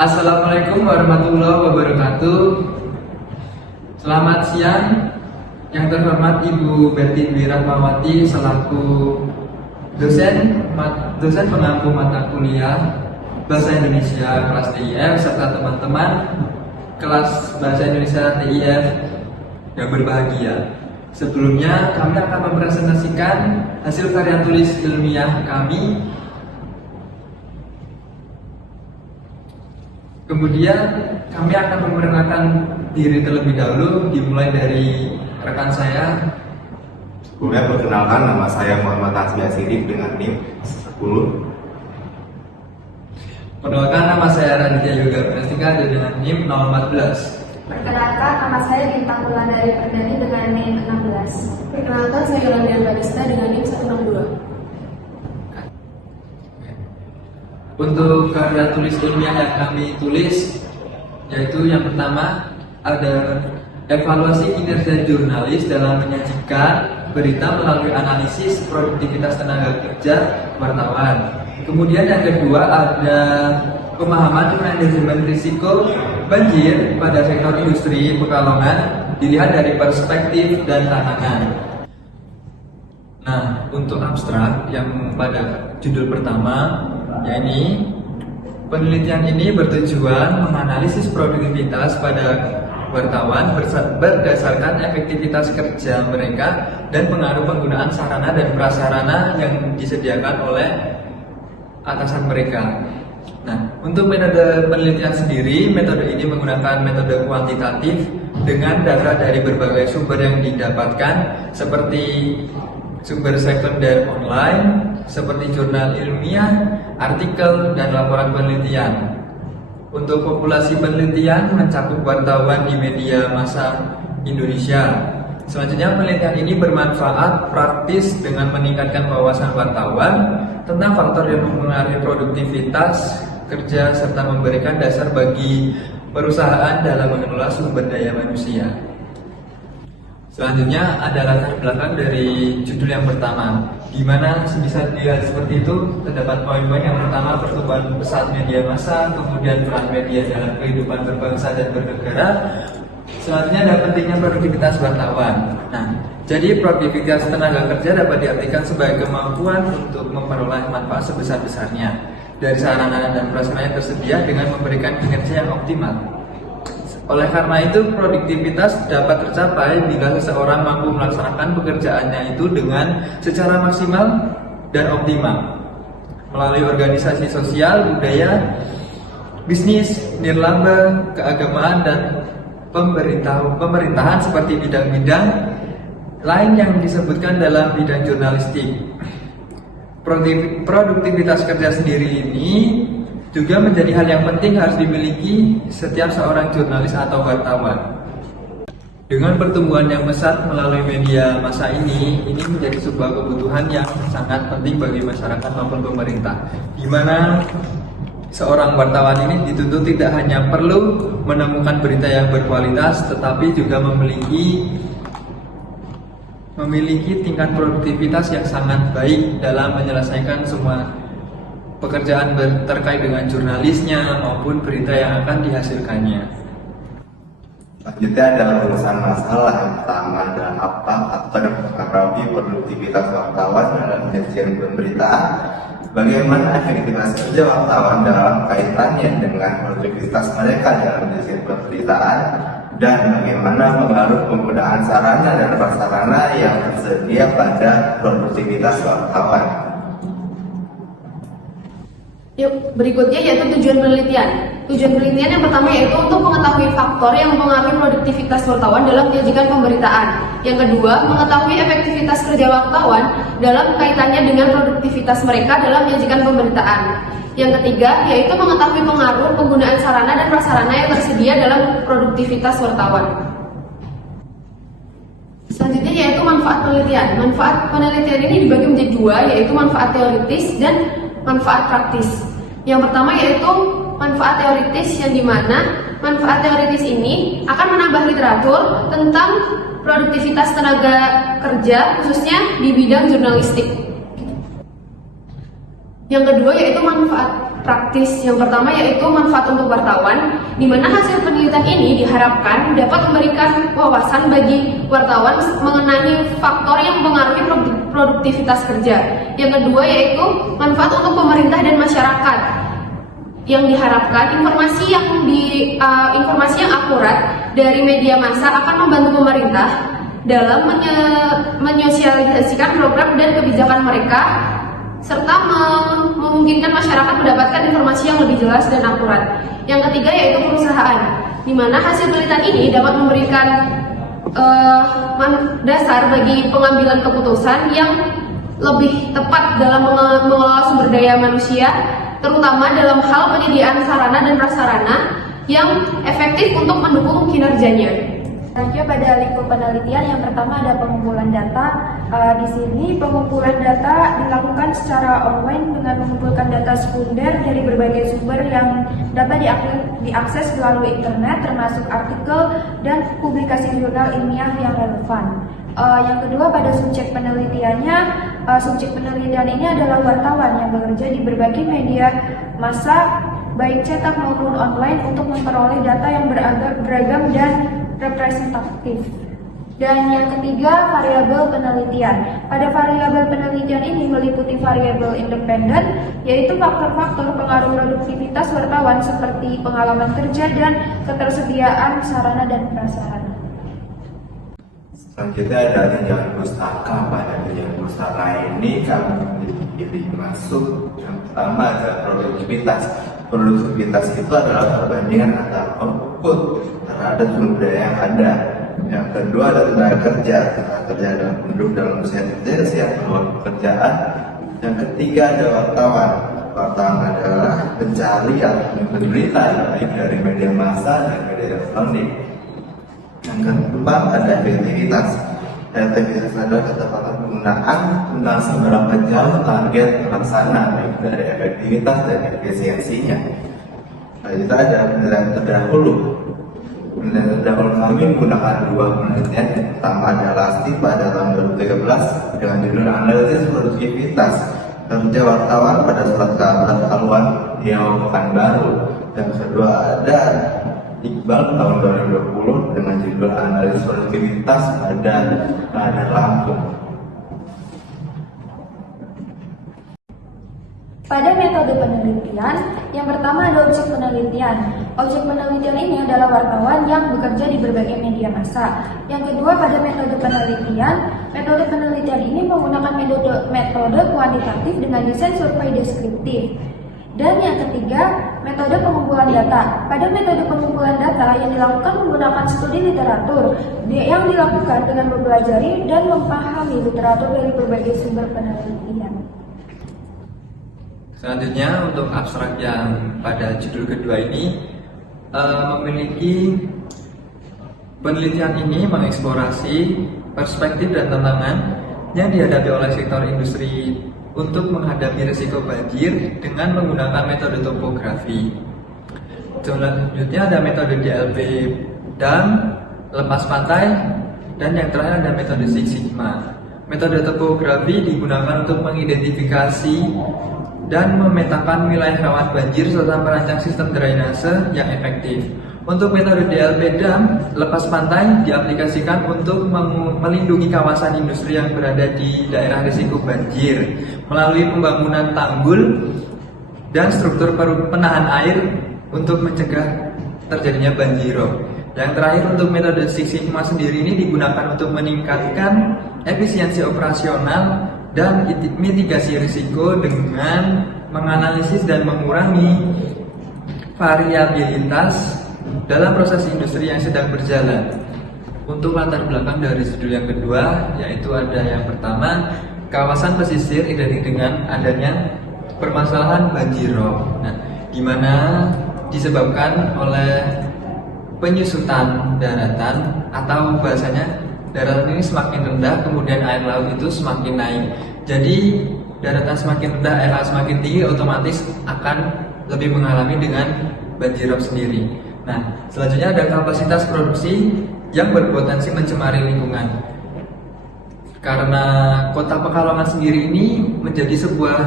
Assalamualaikum warahmatullahi wabarakatuh. Selamat siang, yang terhormat Ibu Betty Dwi Rahmawati selaku dosen pengampu mata kuliah Bahasa Indonesia kelas TIF serta teman-teman kelas Bahasa Indonesia TIF yang berbahagia. Sebelumnya kami akan mempresentasikan hasil karya tulis ilmiah kami. Kemudian kami akan memperkenalkan diri terlebih dahulu, dimulai dari rekan saya. Sebelumnya perkenalkan, nama saya Muhammad Hasbi Asirif dengan NIM 10. Perkenalkan, nama saya Raditya Yoga Pranastika dengan NIM 014. Perkenalkan, nama saya Bintang Wulandari Perdani dengan NIM 16. Perkenalkan, saya Yolanda Barista dengan NIM 162. Untuk karya tulis ilmiah yang kami tulis, yaitu yang pertama ada evaluasi kinerja jurnalis dalam menyajikan berita melalui analisis produktivitas tenaga kerja wartawan. Kemudian yang kedua ada pemahaman manajemen risiko banjir pada sektor industri Pekalongan dilihat dari perspektif dan tantangan. Nah, untuk abstrak yang pada judul pertama, yakni penelitian ini bertujuan menganalisis produktivitas pada wartawan berdasarkan efektivitas kerja mereka dan pengaruh penggunaan sarana dan prasarana yang disediakan oleh atasan mereka. Nah, untuk metode penelitian sendiri, metode ini menggunakan metode kuantitatif dengan data dari berbagai sumber yang didapatkan seperti sumber sekunder online, seperti jurnal ilmiah, artikel, dan laporan penelitian. Untuk populasi penelitian mencakup wartawan di media massa Indonesia. Selanjutnya, penelitian ini bermanfaat praktis dengan meningkatkan wawasan wartawan tentang faktor yang mempengaruhi produktivitas kerja serta memberikan dasar bagi perusahaan dalam mengelola sumber daya manusia. Selanjutnya ada latar belakang dari judul yang pertama, di mana bisa dilihat seperti itu. Terdapat poin-poin. Yang pertama, pertumbuhan pesat media massa, kemudian peran media dalam kehidupan berbangsa dan bernegara. Selanjutnya ada pentingnya produktivitas wartawan. Nah, jadi produktivitas tenaga kerja dapat diartikan sebagai kemampuan untuk memperoleh manfaat sebesar-besarnya dari sarana dan prasarana yang tersedia dengan memberikan kinerja yang optimal. Oleh karena itu, produktivitas dapat tercapai bila seseorang mampu melaksanakan pekerjaannya itu dengan secara maksimal dan optimal melalui organisasi sosial, budaya, bisnis, nirlaba, keagamaan, dan pemerintahan seperti bidang-bidang lain yang disebutkan dalam bidang jurnalistik. Produktivitas kerja sendiri ini juga menjadi hal yang penting harus dimiliki setiap seorang jurnalis atau wartawan. Dengan pertumbuhan yang pesat melalui media massa ini menjadi sebuah kebutuhan yang sangat penting bagi masyarakat maupun pemerintah, di mana seorang wartawan ini dituntut tidak hanya perlu menemukan berita yang berkualitas, tetapi juga memiliki tingkat produktivitas yang sangat baik dalam menyelesaikan semua pekerjaan terkait dengan jurnalisnya maupun berita yang akan dihasilkannya. Selanjutnya ada urusan masalah. Yang pertama adalah apa faktor yang mempengaruhi produktivitas wartawan dalam menyajikan pemberitaan. Bagaimana efektivitas kerja wartawan dalam kaitannya dengan produktivitas mereka dalam menyajikan pemberitaan, dan bagaimana pengaruh penggunaan sarana dan prasarana yang tersedia pada produktivitas wartawan. Yuk, berikutnya yaitu tujuan penelitian. Tujuan penelitian yang pertama yaitu untuk mengetahui faktor yang mempengaruhi produktivitas wartawan dalam menyajikan pemberitaan. Yang kedua, mengetahui efektivitas kerja wartawan dalam kaitannya dengan produktivitas mereka dalam menyajikan pemberitaan. Yang ketiga, yaitu mengetahui pengaruh penggunaan sarana dan prasarana yang tersedia dalam produktivitas wartawan. Selanjutnya yaitu manfaat penelitian. Manfaat penelitian ini dibagi menjadi dua, yaitu manfaat teoritis dan manfaat praktis. Yang pertama yaitu manfaat teoritis, yang dimana manfaat teoritis ini akan menambah literatur tentang produktivitas tenaga kerja khususnya di bidang jurnalistik. Yang kedua yaitu manfaat praktis. Yang pertama yaitu manfaat untuk wartawan, di mana hasil penelitian ini diharapkan dapat memberikan wawasan bagi wartawan mengenai faktor yang mempengaruhi produktivitas kerja. Yang kedua yaitu manfaat untuk pemerintah dan masyarakat. Yang diharapkan informasi yang akurat dari media massa akan membantu pemerintah dalam menyosialisasikan program dan kebijakan mereka, serta memungkinkan masyarakat mendapatkan informasi yang lebih jelas dan akurat. Yang ketiga yaitu perusahaan, di mana hasil penelitian ini dapat memberikan dasar bagi pengambilan keputusan yang lebih tepat dalam mengelola sumber daya manusia, terutama dalam hal penyediaan sarana dan prasarana yang efektif untuk mendukung kinerjanya. Selanjutnya pada lingkup penelitian yang pertama ada pengumpulan data. Di sini pengumpulan data dilakukan secara online dengan mengumpulkan data sekunder dari berbagai sumber yang dapat diakses melalui internet, termasuk artikel dan publikasi jurnal ilmiah yang relevan. Yang kedua pada subjek penelitiannya, subjek penelitian ini adalah wartawan yang bekerja di berbagai media massa baik cetak maupun online untuk memperoleh data yang beragam dan representatif. Dan yang ketiga, variabel penelitian. Pada variabel penelitian ini meliputi variabel independen, yaitu faktor-faktor pengaruh produktivitas wartawan seperti pengalaman kerja dan ketersediaan sarana dan prasarana. Selanjutnya ada tunjangan pustaka. Pada tunjangan pustaka ini kami pilih masuk. Yang pertama ada produktivitas. Produktivitas itu adalah perbandingan antara output terhadap sumber daya yang ada. Yang kedua ada tenaga kerja. Tenaga kerja adalah penduduk dalam usia kerja siap melakukan pekerjaan. Yang ketiga ada wartawan. Wartawan adalah pencari atau berita baik dari media massa dan media elektronik. Yang keempat ada efektivitas. Efektivitas adalah ketepatan penggunaan tentang seberapa jauh target terlaksana baik dari efektivitas dan efisiensinya. Nah, kita ada penilaian terdahulu. Penilaian terdahulu kami menggunakan dua penelitian. Yang pertama adalah STI pada tahun 2013 dengan judul analisis produktivitas kerja wartawan pada surat kabar haluan Riau Pekanbaru. Yang kedua ada Iqbal tahun 2020 dengan judul analisis produktivitas pada Lampung. Pada metode penelitian, yang pertama ada objek penelitian. Objek penelitian ini adalah wartawan yang bekerja di berbagai media massa. Yang kedua pada metode penelitian ini menggunakan metode kuantitatif dengan desain survei deskriptif. Dan yang ketiga, metode pengumpulan data. Pada metode pengumpulan data yang dilakukan menggunakan studi literatur yang dilakukan dengan mempelajari dan memahami literatur dari berbagai sumber penelitian. Selanjutnya untuk abstrak yang pada judul kedua ini memiliki penelitian ini mengeksplorasi perspektif dan tantangan yang dihadapi oleh sektor industri untuk menghadapi risiko banjir dengan menggunakan metode topografi. Selanjutnya ada metode DLP dan lepas pantai, dan yang terakhir ada metode Six Sigma. Metode topografi digunakan untuk mengidentifikasi dan memetakan wilayah rawan banjir serta merancang sistem drainase yang efektif. Untuk metode DLP dan lepas pantai diaplikasikan untuk melindungi kawasan industri yang berada di daerah risiko banjir melalui pembangunan tanggul dan struktur penahan air untuk mencegah terjadinya banjirop. Yang terakhir untuk metode Six Sigma sendiri ini digunakan untuk meningkatkan efisiensi operasional dan mitigasi risiko dengan menganalisis dan mengurangi variabilitas dalam proses industri yang sedang berjalan. Untuk latar belakang dari judul yang kedua, yaitu ada yang pertama, kawasan pesisir identik dengan adanya permasalahan banjirop. Nah, di mana disebabkan oleh penyusutan daratan atau bahasanya daratan ini semakin rendah, kemudian air laut itu semakin naik. Jadi daratan semakin rendah, air laut semakin tinggi, otomatis akan lebih mengalami dengan banjirop sendiri. Nah, selanjutnya ada kapasitas produksi yang berpotensi mencemari lingkungan. Karena Kota Pekalongan sendiri ini menjadi sebuah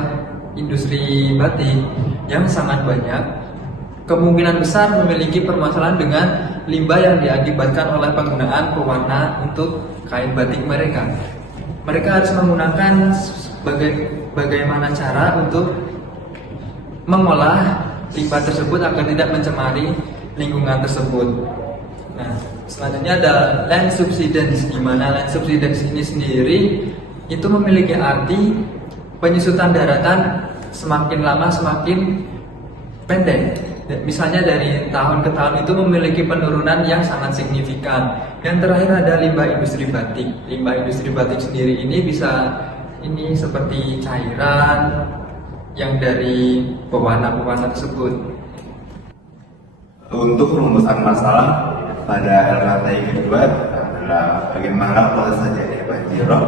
industri batik yang sangat banyak, kemungkinan besar memiliki permasalahan dengan limbah yang diakibatkan oleh penggunaan pewarna untuk kain batik mereka. Mereka harus menggunakan bagaimana cara untuk mengolah limbah tersebut agar tidak mencemari lingkungan tersebut. Nah, selanjutnya ada land subsidence, di mana land subsidence ini sendiri itu memiliki arti penyusutan daratan semakin lama semakin pendek. Misalnya dari tahun ke tahun itu memiliki penurunan yang sangat signifikan. Yang terakhir ada limbah industri batik. Limbah industri batik sendiri ini bisa seperti cairan yang dari pewarna-pewarna tersebut. Untuk rumusan masalah pada LKTI kedua adalah bagaimana proses terjadinya banjirop,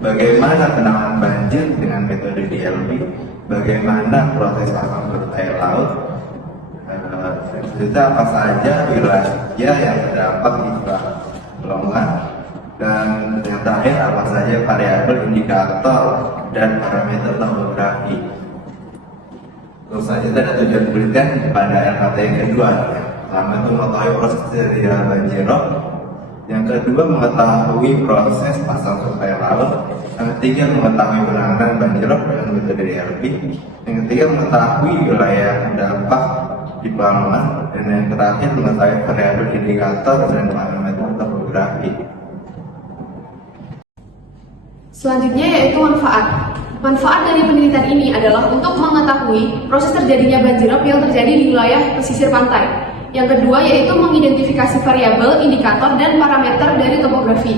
bagaimana penanganan banjir dengan metode DLP, bagaimana proses pasang surut air laut, serta apa saja wilayah yang terdampak di pekalongan, dan yang terakhir apa saja variabel indikator dan parameter topografi. Terus saja ada tujuan penelitian pada LKTI kedua. Pertama itu mengetahui proses terjadinya banjirop, yang kedua mengetahui proses pasang surut air laut, yang ketiga mengetahui penanganan banjirop dengan metode DLP, yang ketiga mengetahui wilayah terdampak di pekalongan, dan yang terakhir mengetahui variabel indikator dan parameter topografi. Selanjutnya yaitu manfaat. Manfaat dari penelitian ini adalah untuk mengetahui proses terjadinya banjirop yang terjadi di wilayah pesisir pantai. Yang kedua yaitu mengidentifikasi variabel, indikator, dan parameter dari topografi.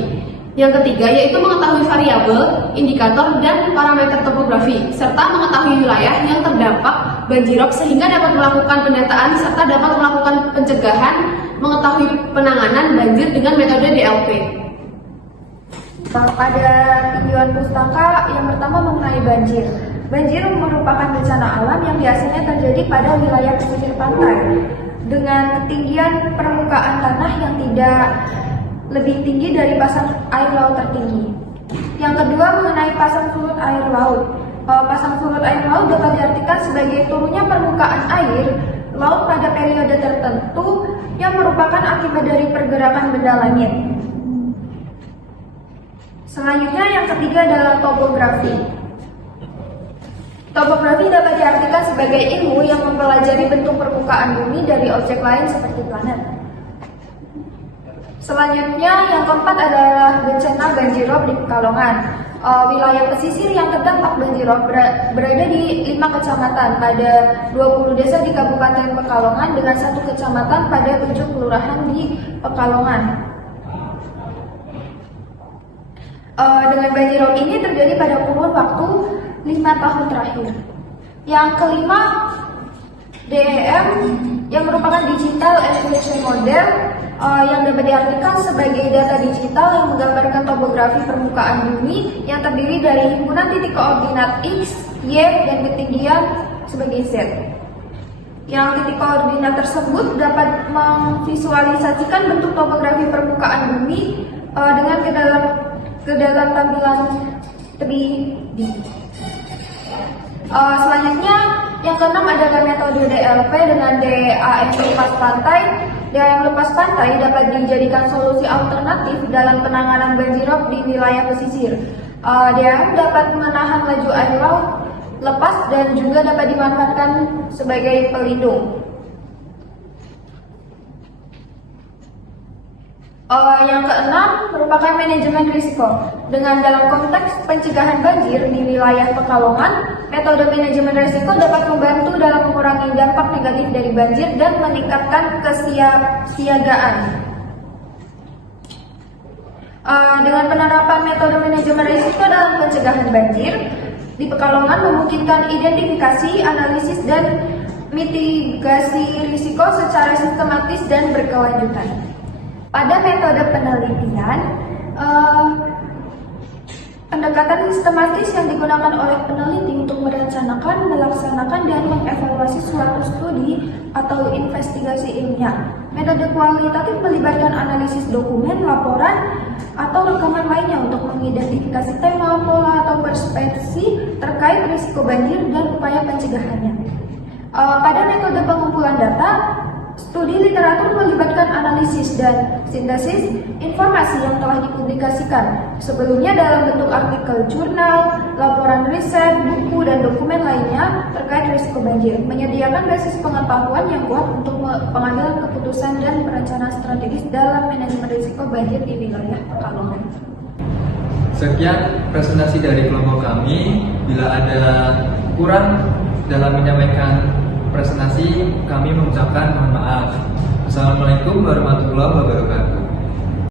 Yang ketiga yaitu mengetahui variabel, indikator, dan parameter topografi, serta mengetahui wilayah yang terdampak banjirop sehingga dapat melakukan pendataan serta dapat melakukan pencegahan, mengetahui penanganan banjir dengan metode DLP. Pada tinjauan pustaka yang pertama mengenai banjir. Banjir merupakan bencana alam yang biasanya terjadi pada wilayah pesisir pantai dengan ketinggian permukaan tanah yang tidak lebih tinggi dari pasang air laut tertinggi. Yang kedua mengenai pasang surut air laut. Pasang surut air laut dapat diartikan sebagai turunnya permukaan air laut pada periode tertentu yang merupakan akibat dari pergerakan benda langit. Selanjutnya yang ketiga adalah topografi. Topografi dapat diartikan sebagai ilmu yang mempelajari bentuk permukaan bumi dari objek lain seperti planet. Selanjutnya yang keempat adalah bencana banjirop di Pekalongan. Wilayah pesisir yang terdampak banjirop berada di 5 kecamatan pada 20 desa di Kabupaten Pekalongan dengan 1 kecamatan pada 7 kelurahan di Pekalongan. Dengan banjirop ini terjadi pada kurun waktu 5 tahun terakhir. Yang kelima, DEM yang merupakan Digital Elevation Model yang dapat diartikan sebagai data digital yang menggambarkan topografi permukaan bumi yang terdiri dari himpunan titik koordinat X, Y, dan ketinggian sebagai Z. Yang titik koordinat tersebut dapat memvisualisasikan bentuk topografi permukaan bumi dengan ke dalam tampilan 3D. Selanjutnya yang keenam adalah metode DLP dengan DAM lepas pantai. DAM lepas pantai dapat dijadikan solusi alternatif dalam penanganan banjirop di wilayah pesisir. DAM dapat menahan laju air laut lepas dan juga dapat dimanfaatkan sebagai pelindung. Yang keenam merupakan manajemen risiko. Dengan dalam konteks pencegahan banjir di wilayah Pekalongan, metode manajemen risiko dapat membantu dalam mengurangi dampak negatif dari banjir dan meningkatkan kesiapsiagaan. Dengan penerapan metode manajemen risiko dalam pencegahan banjir di Pekalongan memungkinkan identifikasi, analisis, dan mitigasi risiko secara sistematis dan berkelanjutan. Pada metode penelitian, Pendekatan sistematis yang digunakan oleh peneliti untuk merencanakan, melaksanakan, dan mengevaluasi suatu studi atau investigasi ilmiah. Metode kualitatif melibatkan analisis dokumen, laporan, atau rekaman lainnya untuk mengidentifikasi tema, pola, atau perspektif terkait risiko banjir dan upaya pencegahannya. Pada metode pengumpulan data, studi literatur melibatkan analisis dan sintesis informasi yang telah dipublikasikan sebelumnya dalam bentuk artikel jurnal, laporan riset, buku, dan dokumen lainnya terkait risiko banjir, menyediakan basis pengetahuan yang kuat untuk pengambilan keputusan dan perencanaan strategis dalam manajemen risiko banjir di wilayah Pekalongan. Sekian presentasi dari kelompok kami. Bila ada kurang dalam menyampaikan presentasi, kami mengucapkan mohon maaf. Assalamualaikum warahmatullahi wabarakatuh.